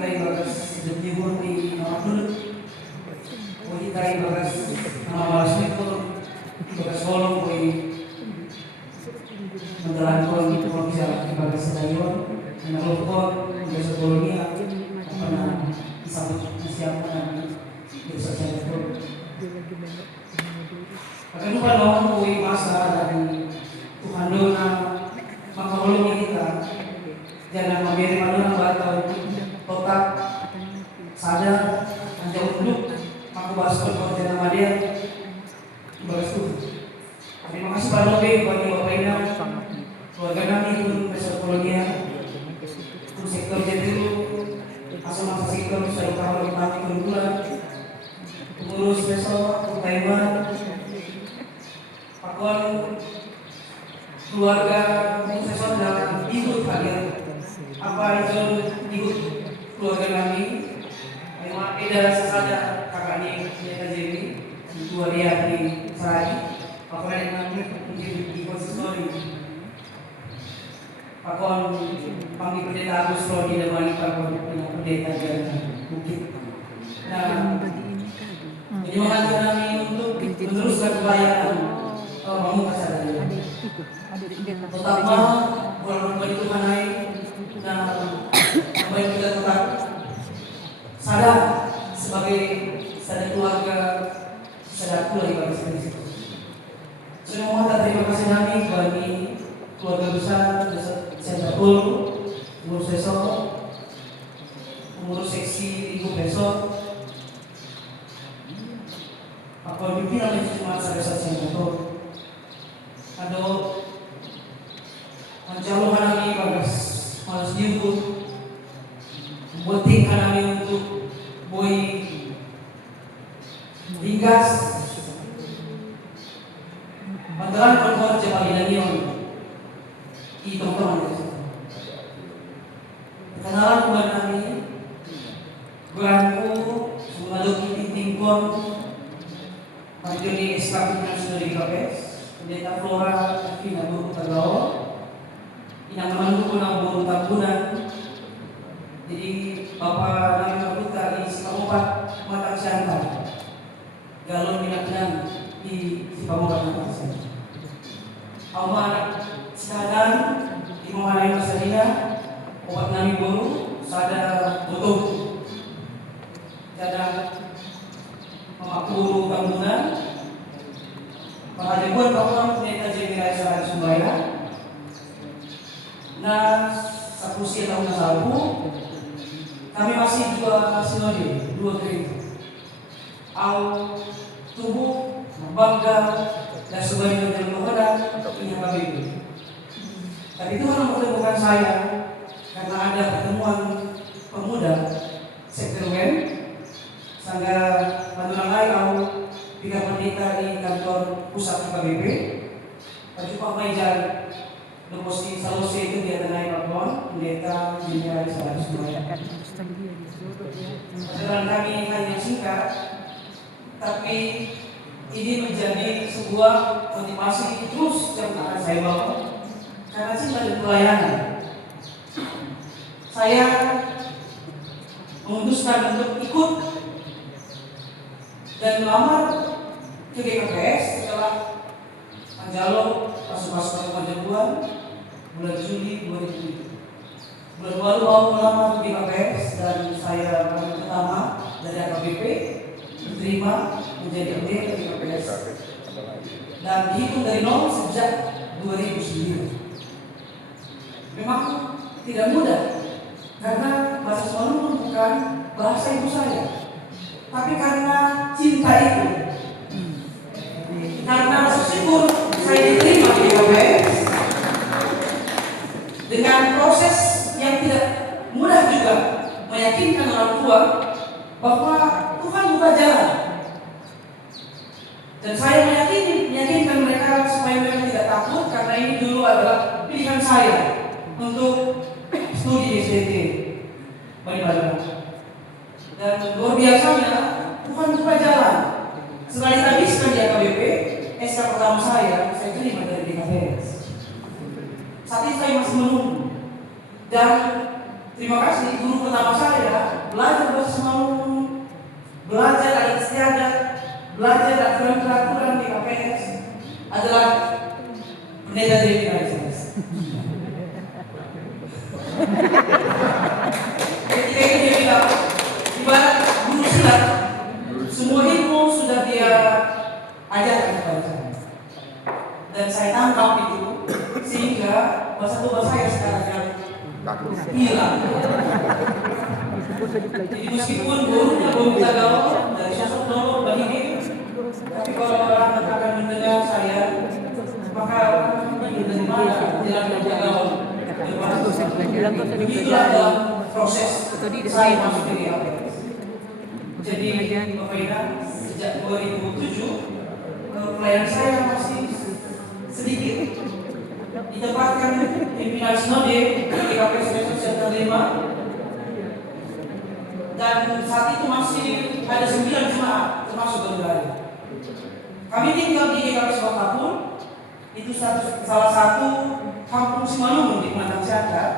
kita ibagas jemur di nama dulu. Kita ibagas nama balas itu ibagas kolom koi menjalankan kalau bisa ibagas sedayon dan lokor ibagas kolomia apa disambut siapa di sosial itu. Akan lupa dong koi masa dari Tuhan dona makaulungi kita. Jangan memberi malu atau total sadar anjau duduk aku bahas kerja nama dia bahas itu. Terima kasih Pak Robi bagi Bapak Ina keluarga kami itu besar kolonial itu sektor jadi asal masa sektor saya tahu di kami kebetulan pengurus besok Taiwan pakon keluarga profesor dan ibu kalian apa itu ibu keluarga kami memang ada sesada kakaknya dia jadi dua dia di Sarai apa yang kami mungkin di konsistori pakon panggil pendeta Agus Rodi dan wali pakon pendeta jalan bukit. Nah menyuruhkan kami untuk meneruskan pelayanan bangun kesadaran terutama bulan itu manai dan apa yang kita tetap sadar sebagai sadar keluarga sadar pula ibadah seperti itu. Saya mohon terima kasih kami bagi keluarga besar Sentrapul, pengurus besok, pengurus seksi ibu besok, apa pimpinan yang cuma sampai saat Sentrapul. Ada mencalon kami bagas malas diukur membuatin kami untuk boy ringgas bantaran perkuat cepat ilanion di teman-teman perkenalan kepada kami berangku mengaduk tingkon Majuri SKP Nasional di KPS Pendeta Flora Vina Buru Tagawa yang menunggu Buru Tambunan. Jadi Bapak Nabi Mabuta di Sikamopat Mata Siantar Galon Minaknan di Sikamopat Mata Siantar Aumar Sikadan di Mengalai Masalina Obat Nabi Buru Sada Butuh Sada Mamakuru Tambunan Pengadilan Kawan Pendeta Jemirai Sarang Sumbaya. Nah, satu usia tahun lalu kami masih dua sinode, dua gereja. Au tubuh, bangga dan sebagian dari kepada punya KBB. Tapi Tuhan mempertemukan saya karena ada pertemuan pemuda sektorwen sangga Pantulangai au tiga pendeta di kantor pusat KBB. Berjumpa Maijan Leposti Salose itu dia tenai Papua pendeta Jemirai Sarang Sumbaya. Perjalanan kami hanya singkat, tapi ini menjadi sebuah motivasi terus yang akan saya bawa karena cinta dan pelayanan. Saya memutuskan untuk ikut dan melamar ke GKPS setelah menjalur masuk Pajabuan bulan Juli 2007. Bulan lalu mau melamar di KPS dan saya paling pertama dari AKBP diterima menjadi pendeta di KPS dan dihitung dari nol sejak 2009. Memang tidak mudah karena bahasa Solo bukan bahasa ibu saya, tapi karena cinta itu, karena rasa syukur saya diterima di KPS dengan proses yang tidak mudah juga meyakinkan orang tua bahwa Tuhan buka jalan. Dan saya meyakinkan mereka supaya mereka tidak takut karena ini dulu adalah pilihan saya untuk studi di SDT Bali. Dan luar biasanya Tuhan buka jalan. Setelah dihabiskan di AKBP, SK pertama saya terima dari DKPS. Saat itu saya masih menunggu dan Terima kasih guru pertama saya belajar bahasa Semalumu, belajar adat istiadat, belajar aturan-peraturan di KPS adalah pendeta Dewi Raisas. Ketika itu dia bilang, ibarat guru silat, semua ilmu sudah dia ajarkan kepada saya. Dan saya tangkap itu, sehingga bahasa tubuh saya sekarang hilang. Jadi meskipun gurunya belum bisa gaul dari sosok Nono begini, tapi kalau orang akan mendengar saya, maka ini dari mana jalan gaul? Begitulah dalam proses saya masuk di KPS. Jadi Bapak Ida, sejak 2007 pelayanan saya masih sedikit. Ditempatkan pimpinan sinode di KPS Sosial terlima, dan saat itu masih ada 9 jemaat termasuk Bendera. Kami tinggal di KPS Bakapun, itu salah satu kampung Simalungun di Kalimantan Selatan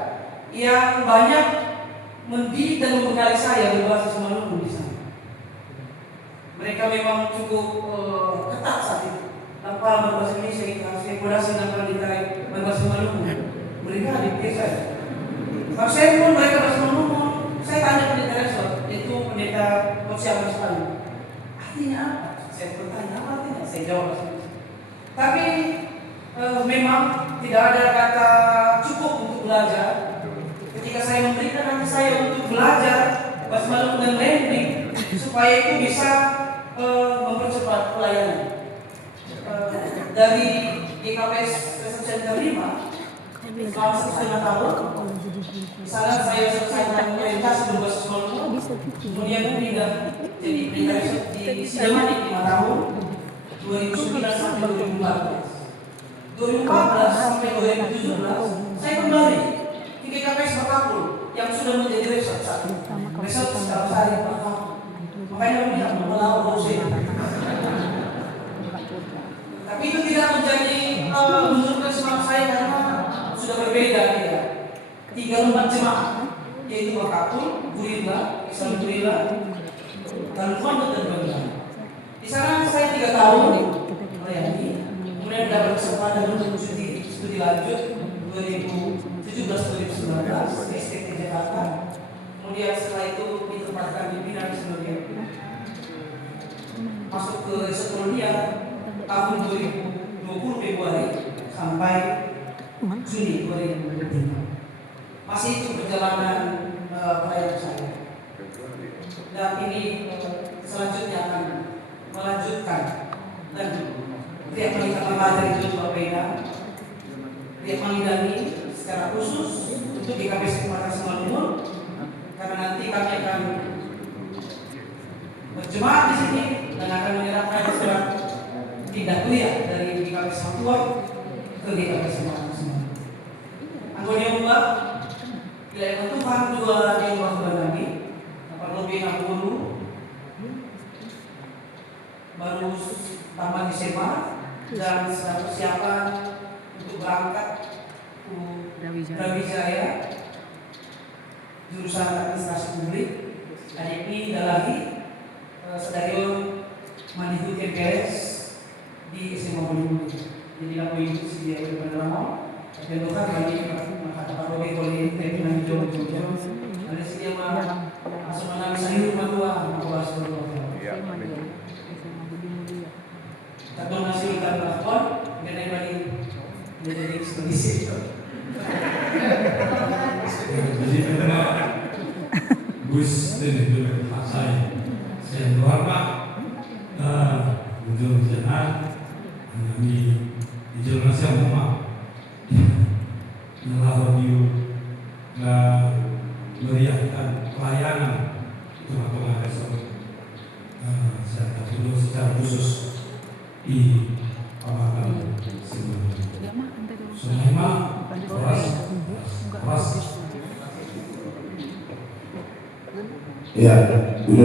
yang banyak mendidik dan membekali saya berbahasa Simalungun di sana. Mereka memang cukup ketat saat itu. Apa berbahasa Indonesia itu harus evaluasi dan ditarik berbahasa Simalungun. Mereka adik saya. Kalau saya pun mereka bahasa Simalungun, saya tanya pendeta Resor, itu pendeta siapa sekali. Artinya apa? Saya bertanya apa artinya? Saya jawab bahasa Indonesia. Tapi memang tidak ada kata cukup untuk belajar. Ketika saya memberikan hati saya untuk belajar bahasa Simalungun dan landing, supaya itu bisa mempercepat pelayanan. Dari GKPS Center 5 selama 1,5 tahun, misalnya saya selesaikan orientasi berbahasa Simalungun, kemudian pindah jadi pendeta di Sidamani 5 tahun, 2009 sampai 2014 sampai 2017 saya kembali di GKPS Bakapul yang sudah menjadi resort saat ini. Resort sekarang saya Bakapul. Makanya kami bilang melawan dosen. Tapi itu tidak menjadi menurunkan semangat saya karena sudah berbeda ya. 3 lembaga jemaat, yaitu Bakapul, Gurila, Islam Gurila, dan Pondok dan Bangga. Di sana saya 3 tahun melayani, kemudian dapat kesempatan untuk studi lanjut 2017-2019 di STT Jakarta. Kemudian setelah itu ditempatkan di Bina Semeru, masuk ke Sekolah tahun 2020 Februari sampai Juni 2025. Masih itu perjalanan pelayanan saya. Dan ini selanjutnya akan melanjutkan dan tiap kali kita mengajar itu berbeda. Tiap mengidani secara khusus untuk di KPS Kalimantan Simalungun, karena nanti kami akan berjemaat di sini dan akan menyerahkan surat tindak kuliah dari GKPS Matuak ke GKPS Kalimantan Simalungun. Anggota Mbak, bila yang Tuhan juga diubah kembali, dapat lebih 60 baru tamat SMA dan sedang persiapan untuk berangkat ke Brawijaya jurusan administrasi publik. Hari ini Dalahi stadion Mandiri TPS di SMA Bulu. Jadi aku itu dia benar-benar dan Tuhan bagi kata Pak Robi boleh terima hijau. Ada sedia mah asal mana sayur matua aku asal. Tapi masih kita lakukan dengan bagi jadi ekspedisi. Jadi memang bus ini saya doakan untuk jalan di Indonesia memang melawan meriahkan pelayanan teman-teman resort saya dulu secara khusus di Pamakaran Sungai Mas. Ya.